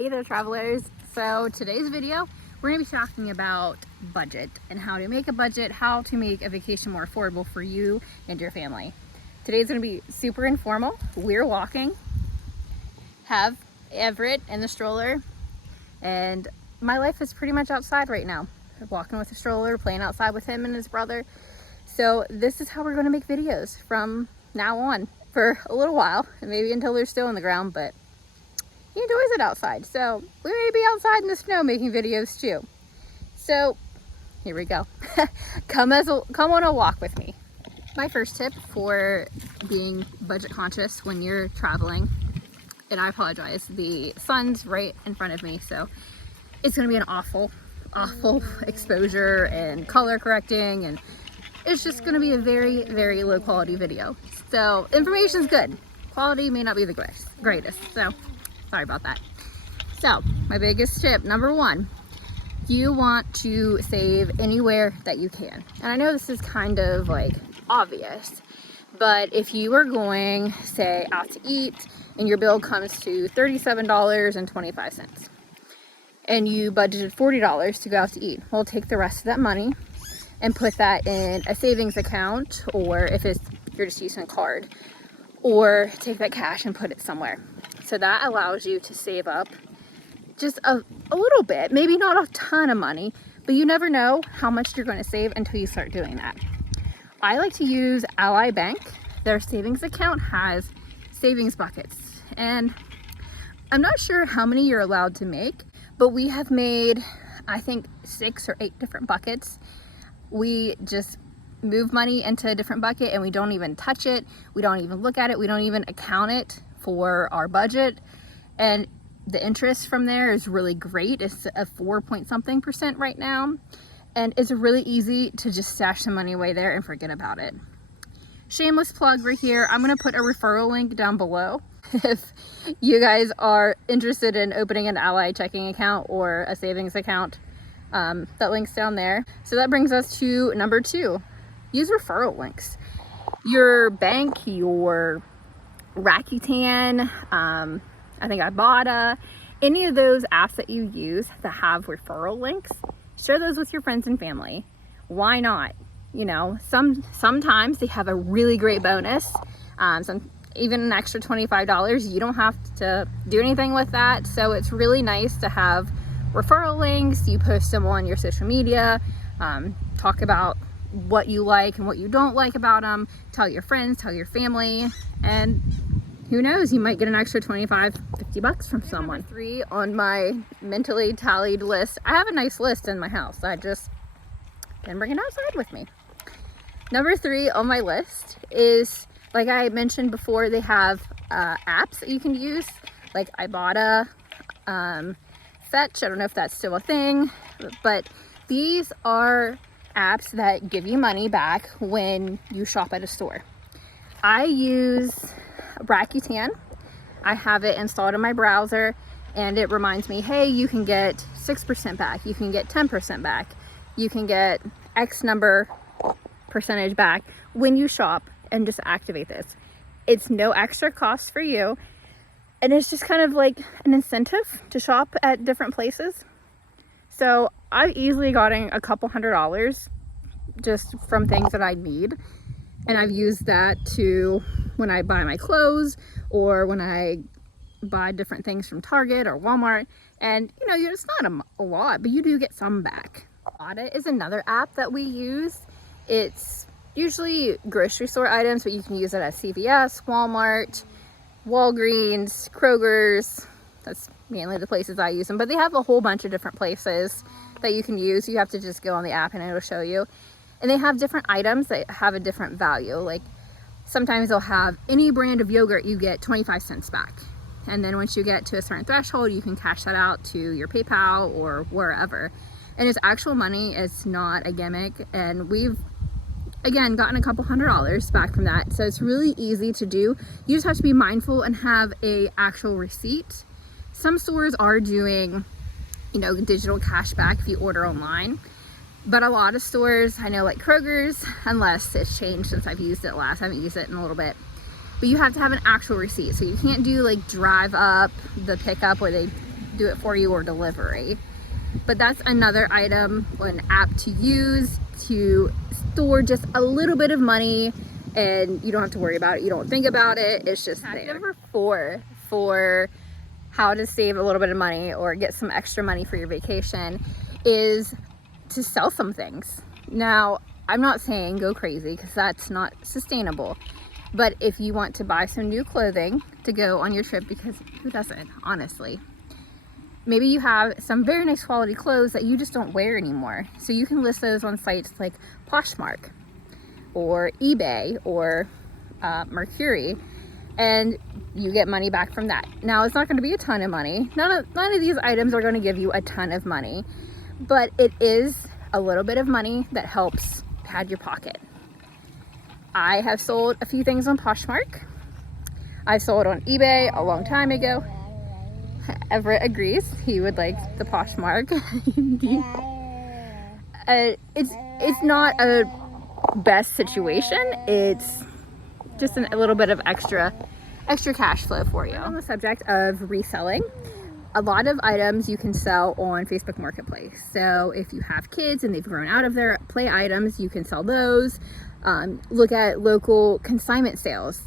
Hey there, travelers. So today's video, we're going to be talking about budget and how to make a budget, how to make a vacation more affordable for you and your family. Today's going to be super informal. We're walking, have Everett in the stroller, and my life is pretty much outside right now. Walking with the stroller, playing outside with him and his brother. So this is how we're going to make videos from now on for a little while, and maybe until they're still in the ground, but he enjoys it outside. So we may be outside in the snow making videos too. So here we go. Come on a walk with me. My first tip for being budget conscious when you're traveling, and I apologize, the sun's right in front of me, so it's going to be an awful exposure and color correcting, and it's just going to be a very, very low quality video. So information's good, quality may not be the greatest, so sorry about that. So my biggest tip, number one, you want to save anywhere that you can. And I know this is kind of like obvious, but if you are going, say, out to eat and your bill comes to $37.25 and you budgeted $40 to go out to eat, well, take the rest of that money and put that in a savings account, or if you're just using a card, or take that cash and put it somewhere. So that allows you to save up just a little bit, maybe not a ton of money, but you never know how much you're going to save until you start doing that. I like to use Ally Bank. Their savings account has savings buckets, and I'm not sure how many you're allowed to make, but we have made, I think, 6 or 8 different buckets. We just move money into a different bucket and we don't even touch it. We don't even look at it. We don't even account it for our budget. And the interest from there is really great. It's a 4-point-something% right now. And it's really easy to just stash some money away there and forget about it. Shameless plug right here. I'm going to put a referral link down below if you guys are interested in opening an Ally checking account or a savings account. That link's down there. So that brings us to number 2. Use referral links. Your bank, your Rakuten, I think Ibotta, any of those apps that you use that have referral links, share those with your friends and family. Why not? You know, sometimes they have a really great bonus, even an extra $25. You don't have to do anything with that. So it's really nice to have referral links. You post them on your social media, talk about what you like and what you don't like about them, tell your friends, tell your family, and who knows, you might get an extra $25-50 from someone. Number 3 on my mentally tallied list. I have a nice list in my house. I just didn't bring it outside with me. Number 3 on my list is, like I mentioned before, they have apps that you can use, like Ibotta, Fetch. I don't know if that's still a thing, but these are apps that give you money back when you shop at a store. I use Rakuten. I have it installed in my browser, and it reminds me, hey, you can get 6% back, you can get 10% back, you can get X number percentage back when you shop, and just activate this. It's no extra cost for you, and it's just kind of like an incentive to shop at different places. So I've easily gotten a couple $100 just from things that I need. And I've used that to when I buy my clothes or when I buy different things from Target or Walmart. And you know, it's not a lot, but you do get some back. Audit is another app that we use. It's usually grocery store items, but you can use it at CVS, Walmart, Walgreens, Kroger's. That's mainly the places I use them, but they have a whole bunch of different places that you can use. You have to just go on the app and it'll show you. And they have different items that have a different value. Like sometimes they'll have any brand of yogurt, you get 25 cents back. And then once you get to a certain threshold, you can cash that out to your PayPal or wherever. And it's actual money, it's not a gimmick. And we've, again, gotten a couple $100 back from that. So it's really easy to do. You just have to be mindful and have a actual receipt. Some stores are doing, you know, digital cash back if you order online. But a lot of stores, I know, like Kroger's, unless it's changed since I've used it last, I haven't used it in a little bit, but you have to have an actual receipt. So you can't do like drive up the pickup where they do it for you or delivery. But that's another item, an app to use to store just a little bit of money, and you don't have to worry about it. You don't think about it. It's just there. Number 4 for how to save a little bit of money or get some extra money for your vacation is to sell some things. Now, I'm not saying go crazy because that's not sustainable. But if you want to buy some new clothing to go on your trip, because who doesn't, honestly? Maybe you have some very nice quality clothes that you just don't wear anymore. So you can list those on sites like Poshmark or eBay or Mercury, and you get money back from that. Now, it's not going to be a ton of money. None of these items are going to give you a ton of money, but it is a little bit of money that helps pad your pocket. I have sold a few things on Poshmark. I sold on eBay a long time ago. Everett agrees. He would like the Poshmark. It's not a best situation. It's just a little bit of extra cash flow for you. On the subject of reselling, a lot of items you can sell on Facebook Marketplace. So if you have kids and they've grown out of their play items, you can sell those. Look at local consignment sales.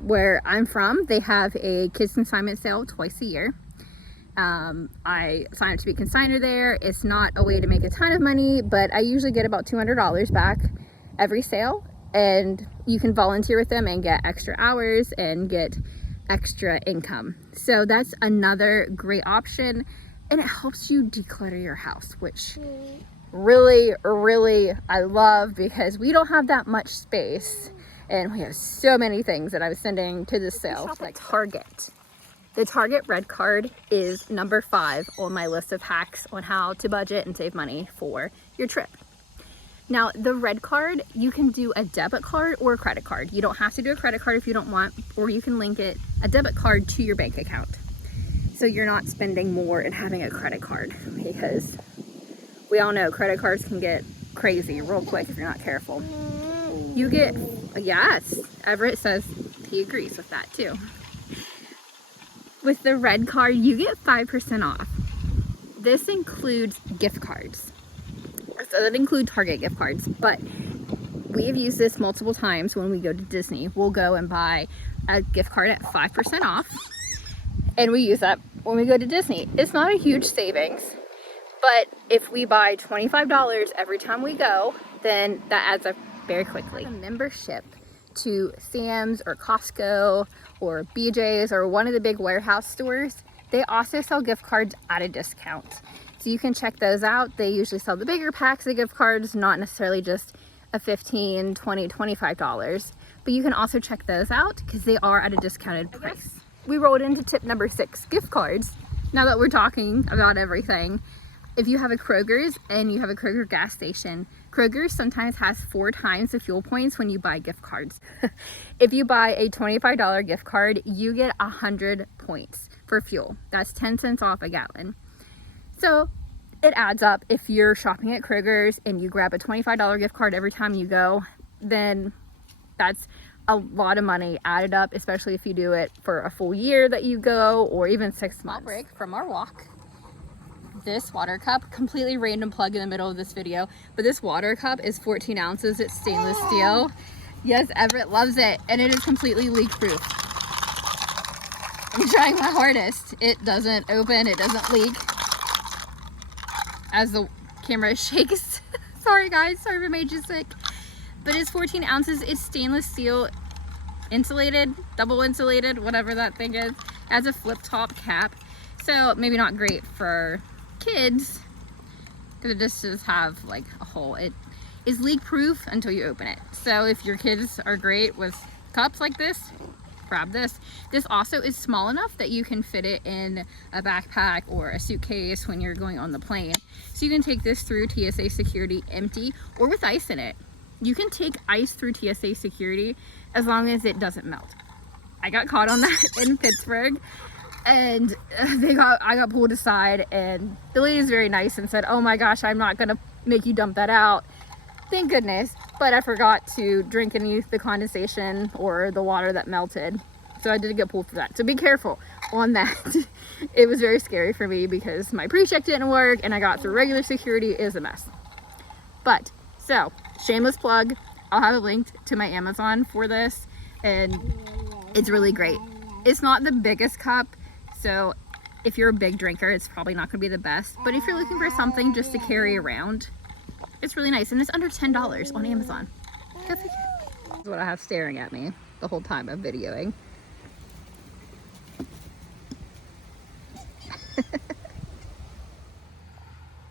Where I'm from, they have a kids consignment sale twice a year. I sign up to be a consignor there. It's not a way to make a ton of money, but I usually get about $200 back every sale, and you can volunteer with them and get extra hours and get extra income. So that's another great option, and it helps you declutter your house, which really I love, because we don't have that much space and we have so many things that I was sending to this sale. Like Target. The Target Red Card is number 5 on my list of hacks on how to budget and save money for your trip. Now, the Red Card, you can do a debit card or a credit card. You don't have to do a credit card if you don't want, or you can link a debit card to your bank account. So you're not spending more and having a credit card, because we all know credit cards can get crazy real quick if you're not careful. You get, yes, Everett says he agrees with that too. With the Red Card, you get 5% off. This includes gift cards. So that includes Target gift cards, but we have used this multiple times when we go to Disney. We'll go and buy a gift card at 5% off, and we use that when we go to Disney. It's not a huge savings, but if we buy $25 every time we go, then that adds up very quickly. A membership to Sam's or Costco or BJ's or one of the big warehouse stores, they also sell gift cards at a discount. So you can check those out. They usually sell the bigger packs of gift cards, not necessarily just a $15, $20, $25. But you can also check those out because they are at a discounted price. We rolled into tip number 6, gift cards. Now that we're talking about everything, if you have a Kroger's and you have a Kroger gas station, Kroger sometimes has 4 times the fuel points when you buy gift cards. If you buy a $25 gift card, you get 100 points for fuel. That's 10 cents off a gallon. So it adds up. If you're shopping at Kroger's and you grab a $25 gift card every time you go, then that's a lot of money added up, especially if you do it for a full year that you go, or even 6 months. Break from our walk. This water cup, completely random plug in the middle of this video, but this water cup is 14 ounces. It's stainless steel. Yes, Everett loves it, and it is completely leak proof. I'm trying my hardest. It doesn't open, it doesn't leak as the camera shakes. Sorry guys, sorry if it made you sick. But it's 14 ounces. It's stainless steel, insulated, double insulated, whatever that thing is. It has a flip top cap, so maybe not great for kids because it just does have like a hole. It is leak proof until you open it. So if your kids are great with cups like this, grab this. This also is small enough that you can fit it in a backpack or a suitcase when you're going on the plane. So you can take this through TSA security empty or with ice in it. You can take ice through TSA security as long as it doesn't melt. I got caught on that in Pittsburgh, and I got pulled aside, and the lady is very nice and said, "Oh my gosh, I'm not gonna make you dump that out." Thank goodness, but I forgot to drink any of the condensation or the water that melted. So I did get pulled for that. So be careful on that, it was very scary for me because my pre-check didn't work and I got through regular security. Is a mess. But so shameless plug, I'll have a link to my Amazon for this, and it's really great. It's not the biggest cup, so if you're a big drinker, it's probably not going to be the best, but if you're looking for something just to carry around, it's really nice, and it's under $10 on Amazon. Go figure. This is what I have staring at me the whole time I'm videoing.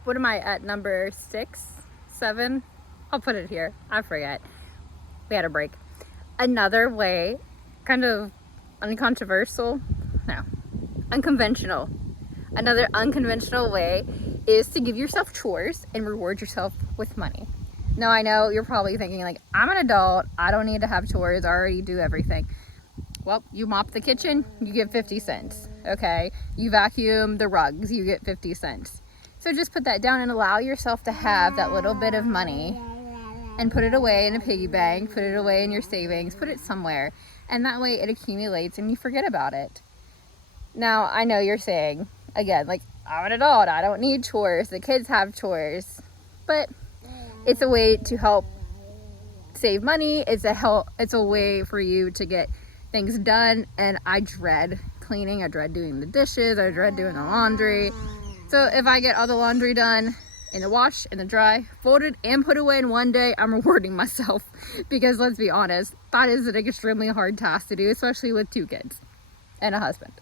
What am I at, number 6, 7? I'll put it here. I forget. We had a break. Another way, kind of uncontroversial, no, unconventional. Another unconventional way is to give yourself chores and reward yourself with money. Now I know you're probably thinking like, I'm an adult, I don't need to have chores, I already do everything. Well, you mop the kitchen, you get 50 cents, okay? You vacuum the rugs, you get 50 cents. So just put that down and allow yourself to have that little bit of money and put it away in a piggy bank, put it away in your savings, put it somewhere. And that way it accumulates and you forget about it. Now, I know you're saying, again, like, I'm an adult, I don't need chores, the kids have chores. But it's a way to help save money, it's a way for you to get things done. And I dread cleaning, I dread doing the dishes, I dread doing the laundry. So if I get all the laundry done in the wash, in the dry, folded and put away in one day, I'm rewarding myself. Because let's be honest, that is an extremely hard task to do, especially with 2 kids and a husband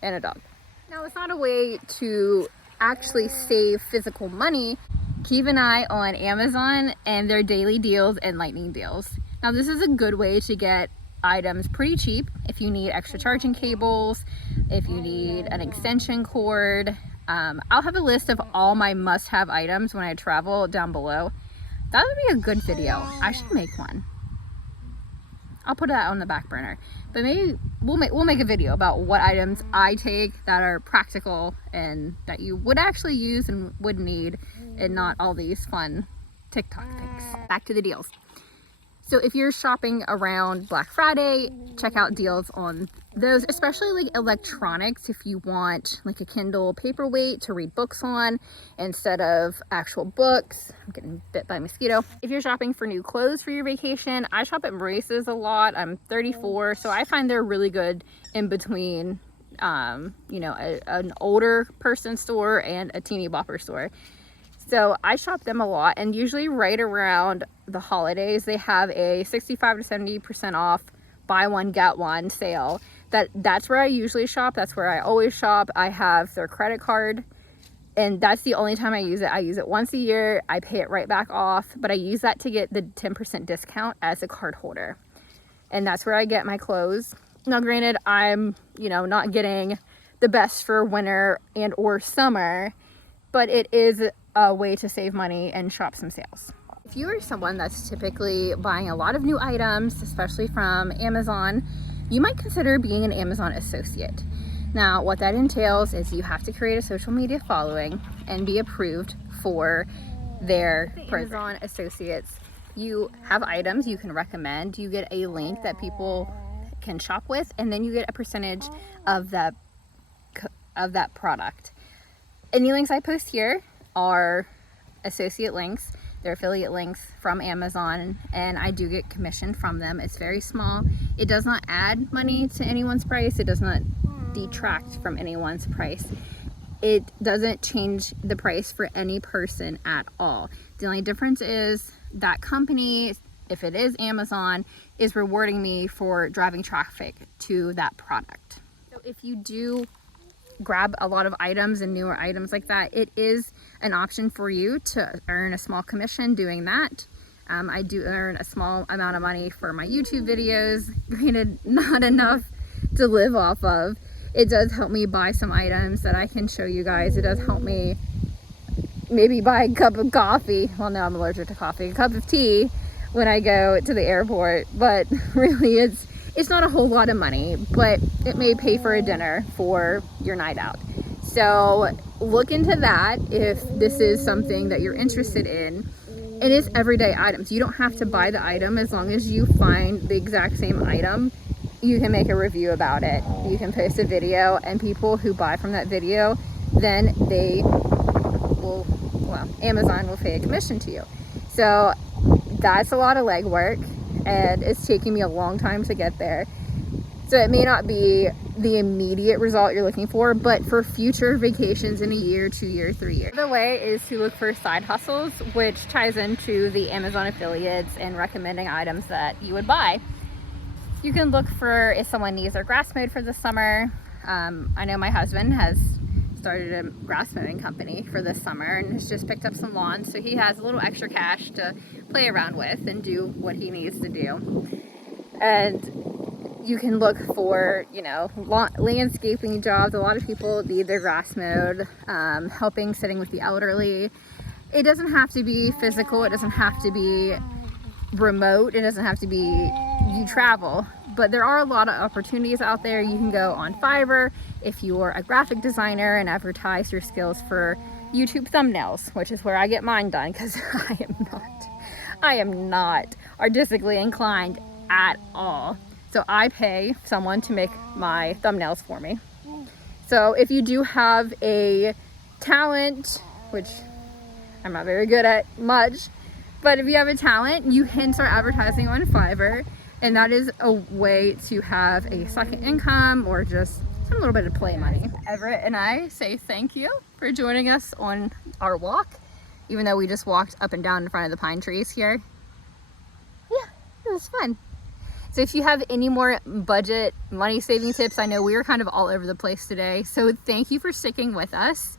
and a dog. Now, it's not a way to actually save physical money. Keep an eye on Amazon and their daily deals and lightning deals. Now, this is a good way to get items pretty cheap if you need extra charging cables, if you need an extension cord. I'll have a list of all my must-have items when I travel down below. That would be a good video. I should make one. I'll put that on the back burner. But maybe we'll make a video about what items I take that are practical and that you would actually use and would need, and not all these fun TikTok things. Back to the deals. So if you're shopping around Black Friday, check out deals on those, especially like electronics. If you want like a Kindle paperweight to read books on instead of actual books. I'm getting bit by a mosquito. If you're shopping for new clothes for your vacation, I shop at Maurice's a lot. I'm 34, so I find they're really good in between, you know, an older person store and a teeny bopper store. So I shop them a lot, and usually right around the holidays, they have a 65 to 70% off buy one get one sale. That's where I usually shop. That's where I always shop. I have their credit card, and that's the only time I use it. I use it once a year. I pay it right back off, but I use that to get the 10% discount as a card holder. And that's where I get my clothes. Now, granted, I'm, you know, not getting the best for winter and or summer, but it is a way to save money and shop some sales. If you are someone that's typically buying a lot of new items, especially from Amazon, you might consider being an Amazon associate. Now, what that entails is you have to create a social media following and be approved for their Amazon associates. You have items you can recommend, you get a link that people can shop with, and then you get a percentage of that product. Any links I post here are associate links. They're affiliate links from Amazon, and I do get commission from them. It's very small. It does not add money to anyone's price. It does not detract from anyone's price. It doesn't change the price for any person at all. The only difference is that company, if it is Amazon, is rewarding me for driving traffic to that product. So if you do grab a lot of items and newer items like that, it is an option for you to earn a small commission doing that. I do earn a small amount of money for my YouTube videos, granted not enough to live off of. It does help me buy some items that I can show you guys. It does help me maybe buy a cup of coffee. Well, no, I'm allergic to coffee. A cup of tea when I go to the airport, but really it's not a whole lot of money, but it may pay for a dinner for your night out. So look into that if this is something that you're interested in. It is everyday items. You don't have to buy the item as long as you find the exact same item you can make a review about it. You can post a video, and people who buy from that video, then they will, well, Amazon will pay a commission to you. So that's a lot of legwork, and it's taking me a long time to get there. So it may not be the immediate result you're looking for, but for future vacations in a year, 2 years, 3 years. The way is to look for side hustles, which ties into the Amazon affiliates and recommending items that you would buy. You can look for if someone needs their grass mowed for the summer. I know my husband has started a grass mowing company for this summer and has just picked up some lawns, so he has a little extra cash to play around with and do what he needs to do. And you can look for, you know, landscaping jobs. A lot of people need their grass mowed, helping sitting with the elderly. It doesn't have to be physical, it doesn't have to be remote, it doesn't have to be you travel, but there are a lot of opportunities out there. You can go on Fiverr if you're a graphic designer and advertise your skills for YouTube thumbnails, which is where I get mine done, because I am not artistically inclined at all. So I pay someone to make my thumbnails for me. So if you do have a talent, which I'm not very good at much, but if you have a talent, you can start advertising on Fiverr, and that is a way to have a second income or just a little bit of play money. Everett and I say thank you for joining us on our walk, even though we just walked up and down in front of the pine trees here. Yeah, it was fun. So if you have any more budget money saving tips, I know we were kind of all over the place today, so thank you for sticking with us.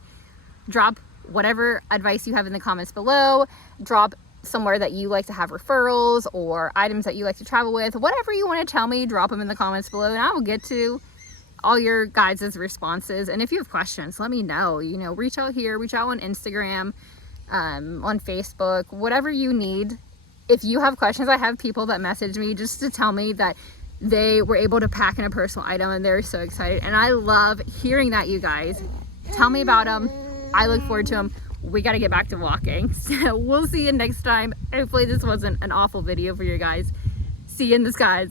Drop whatever advice you have in the comments below. Drop somewhere that you like to have referrals or items that you like to travel with. Whatever you want to tell me, drop them in the comments below, and I will get to all your guys' responses. And if you have questions, let me know. You know, reach out here, reach out on Instagram, on Facebook, whatever you need. If you have questions, I have people that message me just to tell me that they were able to pack in a personal item and they're so excited. And I love hearing that, you guys. Tell me about them. I look forward to them. We got to get back to walking. So we'll see you next time. Hopefully this wasn't an awful video for you guys. See you in the skies.